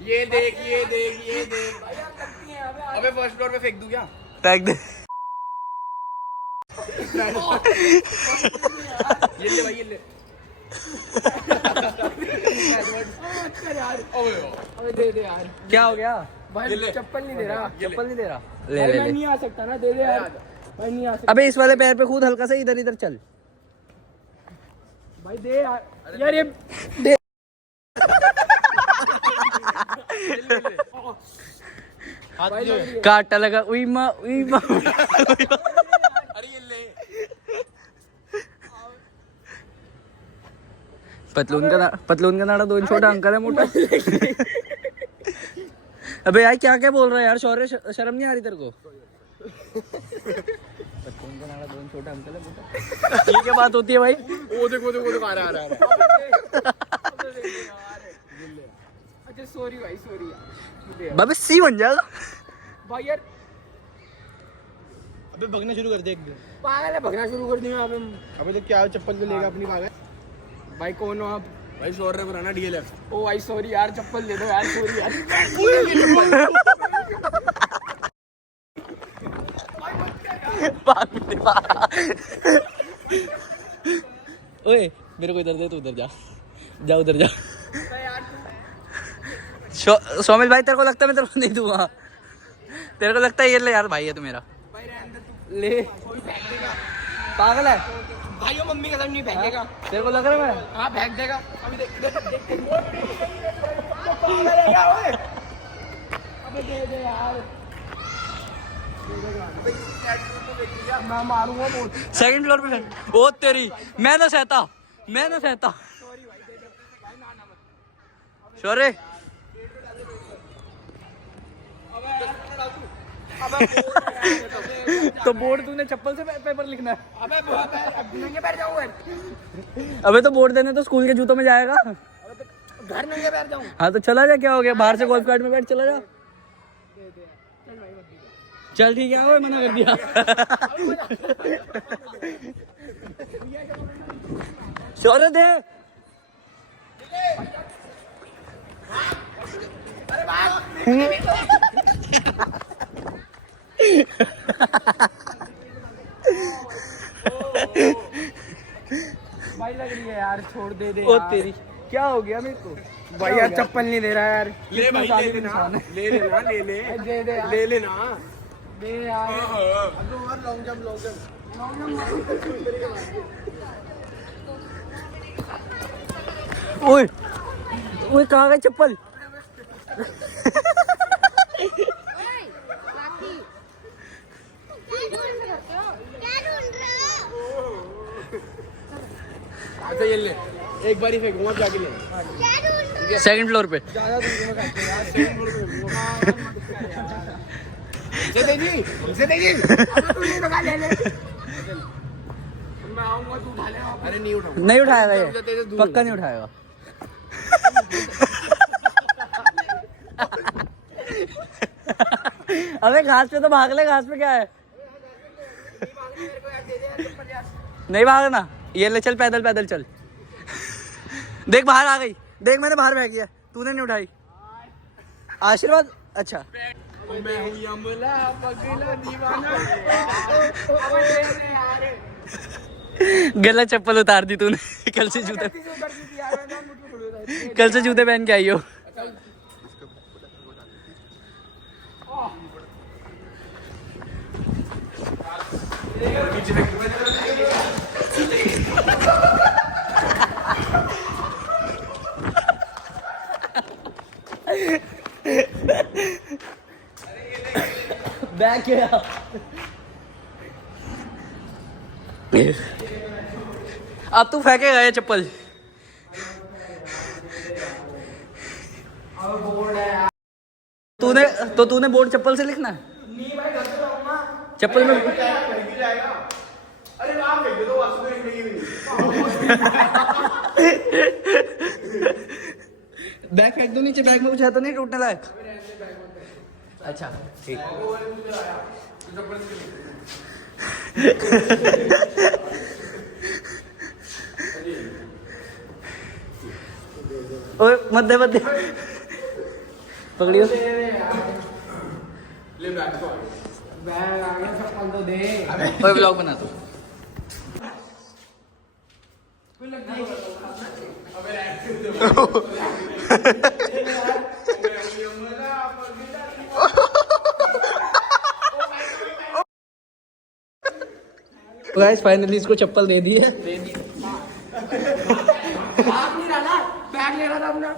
ये देख ये देख ये देख। अबे फर्स्ट फ्लोर पे फेंक दूं क्या? फेंक दे। ये ले भाई ये ले। अबे दे दे यार। क्या हो गया भाई चप्पल नहीं दे रहा। चप्पल नहीं दे रहा। भाई ले ले मैं ले। नहीं आ सकता ना, दे दे यार। भाई नहीं आ सकता। अबे इस वाले पैर पे कूद हल्का सा, इधर इधर चल। भाई दे यार। यार ये दे। काटा लगा। उई माँ उई माँ। अरे ये ले। पतलून का नाड़ा 2 छोटा अंकल है मोटा। अबे यार क्या क्या बोल रहा है यार शौर्य, शर्म नहीं आ रही तेरे को? पतलून का नाड़ा 2 छोटा अंकल है मोटा। ठीक है बात होती है भाई। वो देख वो देख वो देख आ रहा है। अच्छा सॉरी भाई सॉरी। बाबे सी बन जाएगा भाई यार अबे भगना शुरू कर दे एक दिन। पागल है, भगना शुरू कर दिया। अबे तो क्या चप्पल तो लेगा अपनी पागल। भाई कौन हो आप? भाई शौर्य पुराना डीएलएफ। ओ भाई सॉरी यार, चप्पल दे दो यार, सॉरी यार। ओए मेरे को इधर दे, तू उधर जा। जा उधर जा। सोमिल भाई तेरे को लगता है मैं तेरे को नहीं दूंगा? तेरे को लगता है ये ले यार, भाई है तू मेरा। ले पागल है भाई वो मम्मी का सब नहीं फेंकेगा। तेरे को लग रहा है मैं? हाँ फेंक देगा। अभी देख देख देख। पागल है क्या ओए? अबे दे दे यार। मैं मारूंगा बहुत। 2nd फ्लोर पे फेंक। ओ तेरी, मैं ना सहता। शौर्य तो बोर्ड तूने चप्पल से पेपर लिखना है? अबे नंगे पैर जाऊंगा। अबे तो बोर्ड देने तो स्कूल के जूतों में जाएगा। घर नंगे पैर जाऊं। हाँ तो चला जा, क्या हो गया? बाहर से गोल्फ कार्ट में बैठ चला जा। चल ठीक है, मना कर दिया। शौर्य दे। भाई लग रही है यार, छोड़ दे दे ओ यार। तेरी, क्या हो गया मेरे को? भाई यार चप्पल नहीं दे रहा यार। ले भाई ले लेना ले लेना ले ले दे दे यार। ले लेना। दे यार। अब तो और लॉन्ग जंप ओए ओए कहाँ गई चप्पल? अच्छा ये ले, एक बार ही फेंकूंगा जाके ले। 2nd फ्लोर पे। मैं आऊंगा तू उठा लेगा। अरे नहीं उठाऊंगा। नहीं उठाएगा ये, पक्का नहीं उठाएगा। अबे घास पे तो भाग ले, घास पे क्या है? नहीं भागना। ये ले चल, पैदल पैदल चल। देख बाहर आ गई, देख मैंने बाहर फेंकी है, तूने नहीं उठाई। आशीर्वाद। अच्छा मैं हूँ यमला पगला दीवाना। गलत चप्पल उतार दी तूने। कल से जूते पहन के आई हो। बैग क्या? अब तू फेंकेगा ये चप्पल? तूने बोर्ड चप्पल से लिखना है? चप्पल में अरे वहाँ फेंक दे दो, वासु को लिखने की भी नहीं। बैग फेंक दो नीचे, बैग में कुछ है तो नहीं टूटने लायक? अच्छा ठीक। ओए मत दे। पकड़ियो। ले बैग को बैग आ गया, चप्पल तो दे। कोई ब्लॉग बना तू। गाइस फाइनली इसको चप्पल दे दी है। आप नहीं रहा ना, बैग ले रहा था अपना।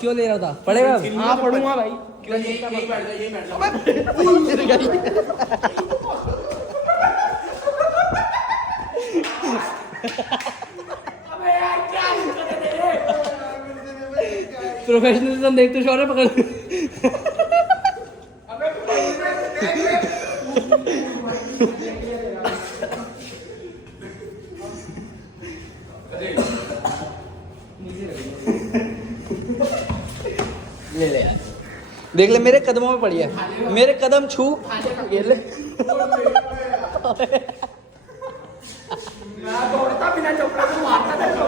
क्यों ले रहा था? पड़ेगा अब? हाँ पढ़ूंगा भाई। क्यों यही बैठ जा, यही बैठ जा। अबे यार क्या दिक्कत है तेरे? प्रोफेशनलिज्म देख तो शौर्य पकड़। ले ले यार, देख ले मेरे कदमों में पड़ी है, मेरे कदम छू। ये ले। मैं दौड़ता बिना चप्पल को मारता था तो।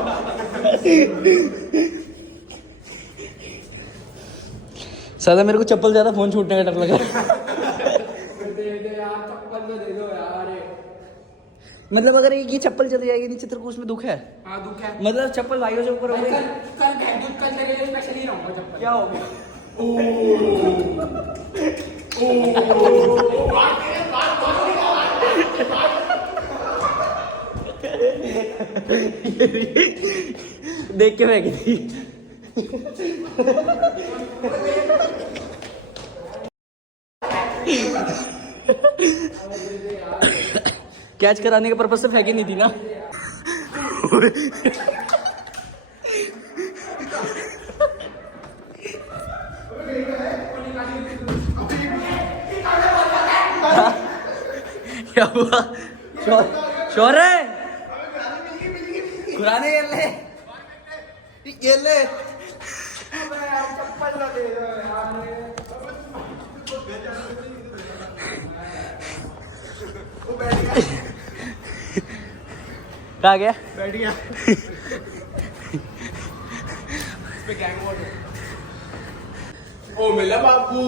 साला मेरे को चप्पल ज्यादा फोन छूटने का डर लगा। दे दे यार, चप्पल तो दे दो यार। मतलब अगर ये चप्पल चली जाएगी नीचे तेरे को उसमें दुख है? हाँ दुख है। मतलब चप्पल भाइयों से ऊपर हो गई। कल दूध कल लगे, मैं चली रहूंगा चप्पल। क्या हो गया? देख के फेंकी थी। कैच कराने के पर्पज से फेंकी नहीं थी ना। क्या हुआ? शोर है खुराने ये ले चप्पल तो दे दो यार। कहाँ गया? बैठ गया। पे गैंग वॉर। ओ मिला बाबू,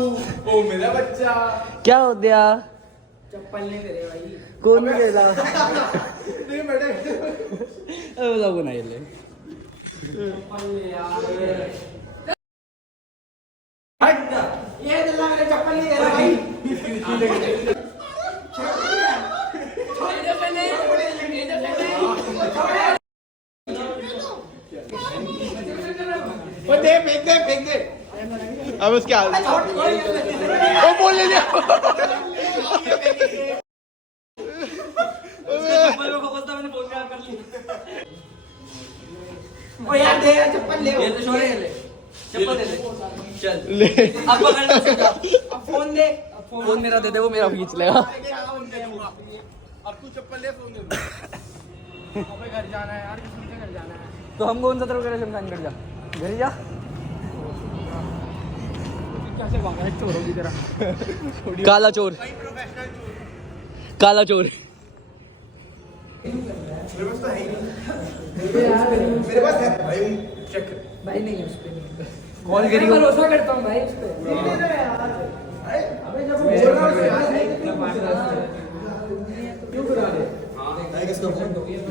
ओ मिला बच्चा। क्या हो गया? चप्पल नहीं दे रहे भाई। कौन नहीं ले रहा? नहीं बैठे। अरे लोगों ने ये ले। चप्पल ले यार। ये दिल्ला मेरे चप्पल नहीं दे रहा भाई। वो दे, फेंक दे। अब उसके हाथ। वो बोल ले लिया। ओ यार दे यार, चप्पल ले। ये ले शोर है, ये ले चप्पल दे दे। चल ले। अब पकड़ ले उसको जा। अब फोन दे। फोन मेरा दे दे, वो मेरा खींच लेगा। अब तू चप्पल ले, फोन दे दो। अबे घर जाना है यार, किसी के घर जाना है। तो हम कौन सा तरफ करे शमशान कर जा, घर जा। कैसे भागा है चोरों की तरह? काला चोर, काला चोर। मेरे पास तो है ही नहीं। मेरे पास है भाई, चेक। भाई नहीं है उस पे नहीं। कॉल करी मैं भरोसा करता हूँ भाई उस पे। अबे जब वो बोल रहा है यार नहीं तो क्यों पूछ रहा है? क्यों बुला रहे?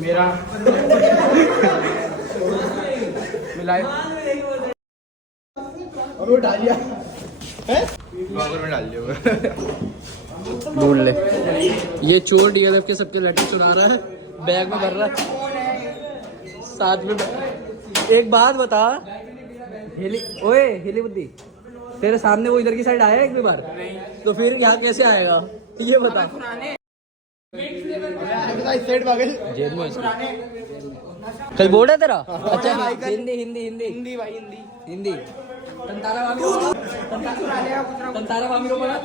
मेरा मिलाए और वो डालिया है, ब्लॉगर में डाल दिया। ढूंढ ले, ये चोर डीएलएफ के सबके लेटर चुरा रहा है, बैग में भर रहा है, साथ में एक बात बता, ओए हिली बुद्धि, तेरे सामने वो इधर की साइड आया एक भी बार? तो फिर यहाँ कैसे आएगा ये बता। सेट पागल जेब में कल बोर्ड है तेरा? अच्छा हिंदी हिंदी हिंदी हिंदी भाई हिंदी। हिंदी। तंतारा मामी को पढ़ा?